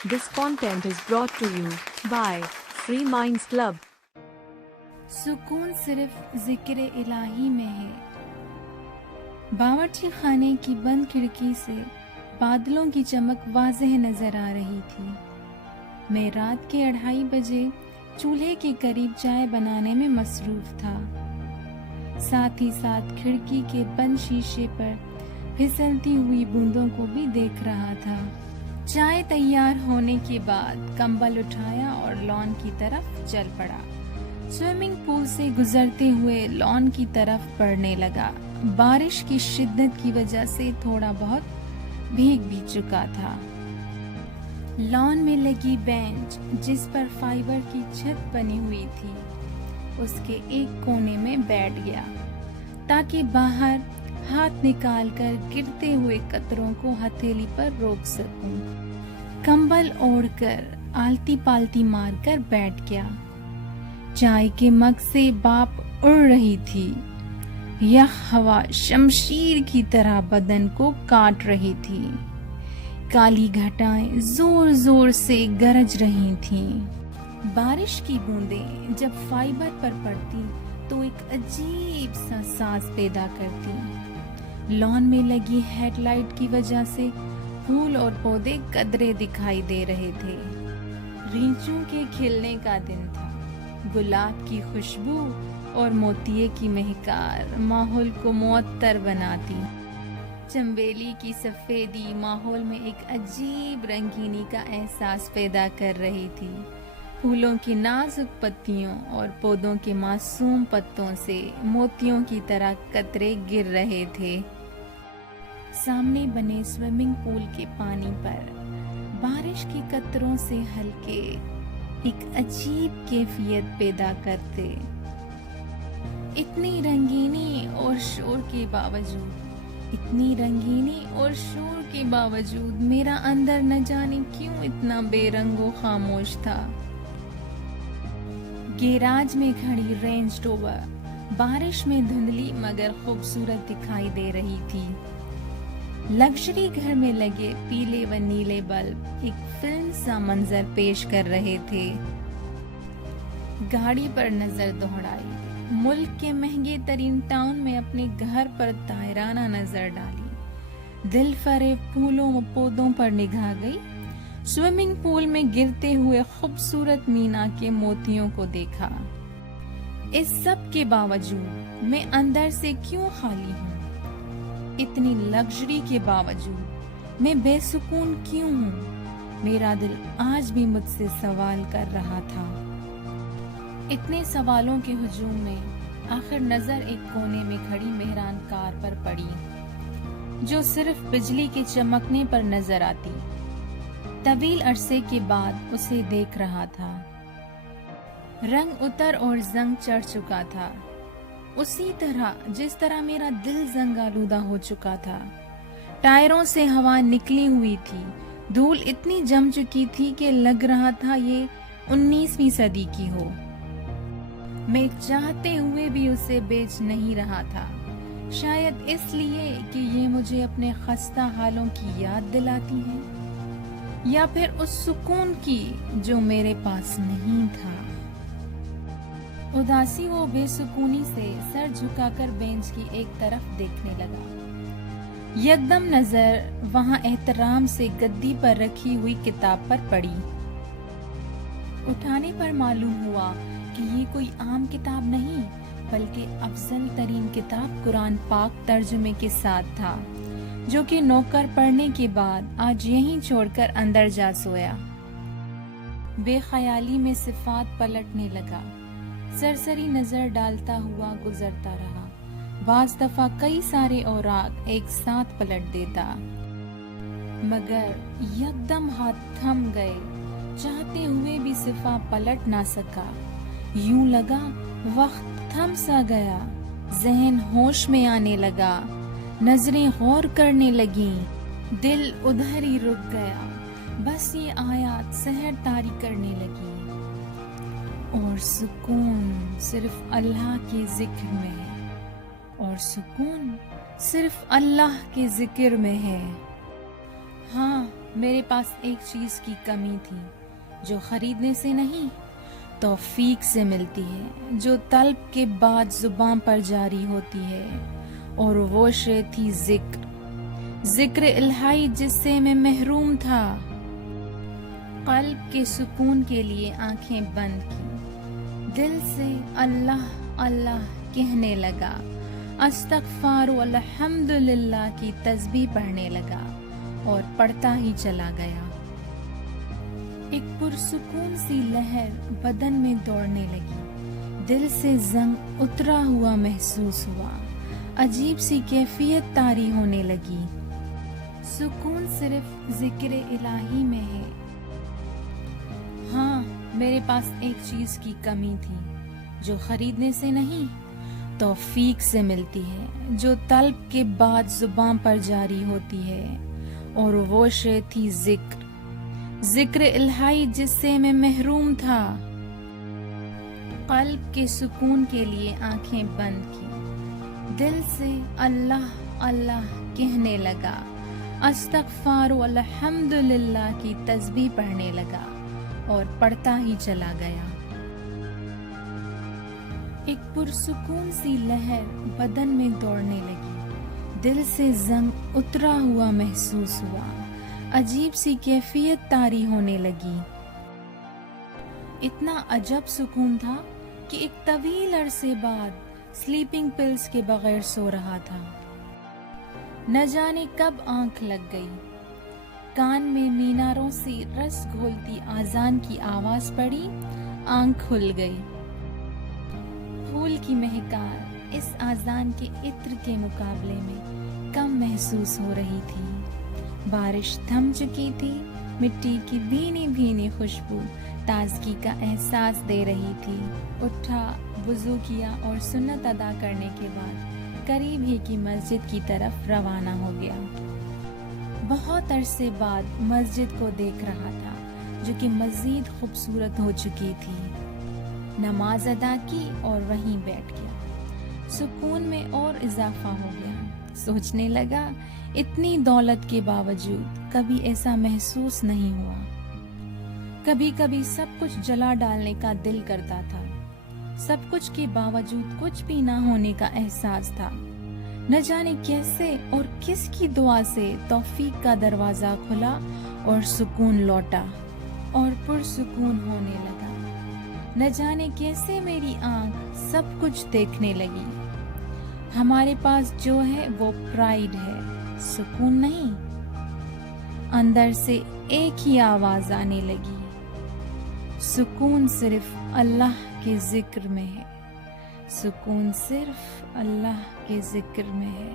This content is brought to you by Free Minds Club. सुकून सिर्फ जिक्र इलाही में है। बावर्ची खाने की बंद खिड़की से बादलों की चमक वाज़ेह नजर आ रही थी। मैं रात के 2:30 बजे चूल्हे के करीब चाय बनाने में मसरूफ था। साथ ही साथ खिड़की के बंद शीशे पर फिसलती हुई बूंदों को भी देख रहा था। चाय तैयार होने के बाद कंबल उठाया और लॉन की तरफ चल पड़ा। स्विमिंग पूल से गुजरते हुए लॉन की तरफ बढ़ने लगा। बारिश की शिद्दत की वजह से थोड़ा बहुत भीग भी चुका था। लॉन में लगी बेंच जिस पर फाइबर की छत बनी हुई थी, उसके एक कोने में बैठ गया ताकि बाहर हाथ निकालकर गिरते हुए कतरों को हथेली पर रोक सकूं। कंबल ओढ़कर आलती पालती मारकर बैठ गया। चाय के मग से भाप उड़ रही थी। यह हवा शमशीर की तरह बदन को काट रही थी। काली घटाएं जोर जोर से गरज रही थीं। बारिश की बूंदें जब फाइबर पर पड़ती तो एक अजीब सा सांस पैदा करती। लॉन में लगी हेडलाइट की वजह से फूल और पौधे कदरे दिखाई दे रहे थे। रींचों के खिलने का दिन था। गुलाब की खुशबू और मोतिये की महकार माहौल को मुअत्तर बनाती। चंबेली की सफेदी माहौल में एक अजीब रंगीनी का एहसास पैदा कर रही थी। फूलों की नाजुक पत्तियों और पौधों के मासूम पत्तों से मोतियों की तरह कतरे गिर रहे थे। सामने बने स्विमिंग पूल के पानी पर बारिश के कतरों से हल्के एक अजीब कैफियत पैदा करते। इतनी रंगीनी और शोर के बावजूद मेरा अंदर न जाने क्यों इतना बेरंगो खामोश था। गैराज में खड़ी रेंज रोवर बारिश में धुंधली मगर खूबसूरत दिखाई दे रही थी। लग्जरी घर में लगे पीले व नीले बल्ब एक फिल्म सा मंजर पेश कर रहे थे। गाड़ी पर नजर दौड़ाई। मुल्क के महंगे तरीन टाउन में अपने घर पर तायराना नजर डाली। दिल फरेब फूलों व पौधों पर निगाह गई। स्विमिंग पूल में गिरते हुए खूबसूरत मीना के मोतियों को देखा। इस सब के बावजूद मैं अंदर से क्यों खाली हूँ? इतनी लग्जरी के बावजूद मैं बेसुकून क्यों हूँ? मेरा दिल आज भी मुझसे सवाल कर रहा था। इतने सवालों के हुजूम में आखिर नजर एक कोने में खड़ी मेहरान कार पर पड़ी, जो सिर्फ बिजली के चमकने पर नजर आती। तवील अरसे के बाद उसे देख रहा था। रंग उतर और जंग चढ़ चुका था, उसी तरह जिस तरह मेरा दिल जंग आलूदा हो चुका था। टायरों से हवा निकली हुई थी। धूल इतनी जम चुकी थी कि लग रहा था ये 19वीं सदी की हो। मैं चाहते हुए भी उसे बेच नहीं रहा था, शायद इसलिए कि ये मुझे अपने खस्ता हालों की याद दिलाती है, या फिर उस सुकून की जो मेरे पास नहीं था। उदासी वो बेसुकूनी से सर झुकाकर बेंच की एक तरफ देखने लगा। यकदम नजर वहां एहतराम से गद्दी पर रखी हुई किताब पर पड़ी। उठाने पर मालूम हुआ कि ये कोई आम किताब नहीं, बल्कि अफजल तरीन किताब कुरान पाक तर्जुमे के साथ था, जो कि नौकर पढ़ने के बाद आज यहीं छोड़कर अंदर जा सोया। बेख्याली में सिफात पलटने लगा। सरसरी नजर डालता हुआ गुजरता रहा। बाज दफा कई सारे औराक एक साथ पलट देता, मगर यकदम हाथ थम गए। चाहते हुए भी सिफा पलट ना सका। यूं लगा वक्त थम सा गया। जहन होश में आने लगा। नजरें गौर करने लगीं। दिल उधर ही रुक गया। बस ये आयत सहर तारी करने लगी। और सुकून सिर्फ अल्लाह के जिक्र में है। और सुकून सिर्फ अल्लाह के जिक्र में है। हाँ, میرے پاس ایک چیز کی کمی تھی جو خریدنے سے نہیں توفیق سے ملتی ہے، جو طلب کے بعد زبان پر جاری ہوتی ہے، اور وہ شے تھی ذکر الہی جس سے میں محروم تھا۔ قلب کے سکون کے لیے آنکھیں بند کی، دل سے اللہ اللہ کہنے لگا، استغفار و الحمدللہ کی تسبیح پڑھنے لگا اور پڑھتا ہی چلا گیا۔ ایک پرسکون سی لہر بدن میں دوڑنے لگی، دل سے زنگ اترا ہوا محسوس ہوا، عجیب سی کیفیت طاری ہونے لگی۔ سکون صرف ذکر الہی میں ہے۔ ہاں، میرے پاس ایک چیز کی کمی تھی جو خریدنے سے نہیں توفیق سے ملتی ہے، جو طلب کے بعد زبان پر جاری ہوتی ہے، اور وہ شے تھی ذکر الہی جس سے میں محروم تھا۔ قلب کے سکون کے لیے آنکھیں بند کی، دل سے اللہ اللہ کہنے لگا، استغفار و الحمدللہ کی تسبیح پڑھنے لگا اور پڑھتا ہی چلا گیا۔ ایک پرسکون سی لہر بدن میں دوڑنے لگی، دل سے زنگ اترا ہوا محسوس ہوا، عجیب سی کیفیت طاری ہونے لگی۔ اتنا عجب سکون تھا کہ ایک طویل عرصے بعد سلیپنگ پلز کے بغیر سو رہا تھا۔ نہ جانے کب آنکھ لگ گئی، کان میں میناروں سے رس گھولتی آذان کی آواز پڑی، آنکھ کھل گئی۔ پھول کی مہکار اس آذان کے عطر کے مقابلے میں کم محسوس ہو رہی تھی۔ بارش تھم چکی تھی، مٹی کی بھینی بھینی خوشبو تازگی کا احساس دے رہی تھی۔ اٹھا، وضو کیا اور سنت ادا کرنے کے بعد قریب ہی کی مسجد کی طرف روانہ ہو گیا۔ بہت عرصے بعد مسجد کو دیکھ رہا تھا جو کہ مزید خوبصورت ہو چکی تھی۔ نماز ادا کی اور وہیں بیٹھ گیا۔ سکون میں اور اضافہ ہو گیا۔ سوچنے لگا، اتنی دولت کے باوجود کبھی ایسا محسوس نہیں ہوا۔ کبھی کبھی سب کچھ جلا ڈالنے کا دل کرتا تھا، سب کچھ کے باوجود کچھ بھی نہ ہونے کا احساس تھا۔ نہ جانے کیسے اور کس کی دعا سے توفیق کا دروازہ کھلا اور سکون لوٹا اور پرسکون ہونے لگا۔ نہ جانے کیسے میری آنکھ سب کچھ دیکھنے لگی۔ ہمارے پاس جو ہے وہ پرائیڈ ہے، سکون نہیں۔ اندر سے ایک ہی آواز آنے لگی، سکون صرف اللہ کے ذکر میں ہے، سکون صرف اللہ کے ذکر میں ہے۔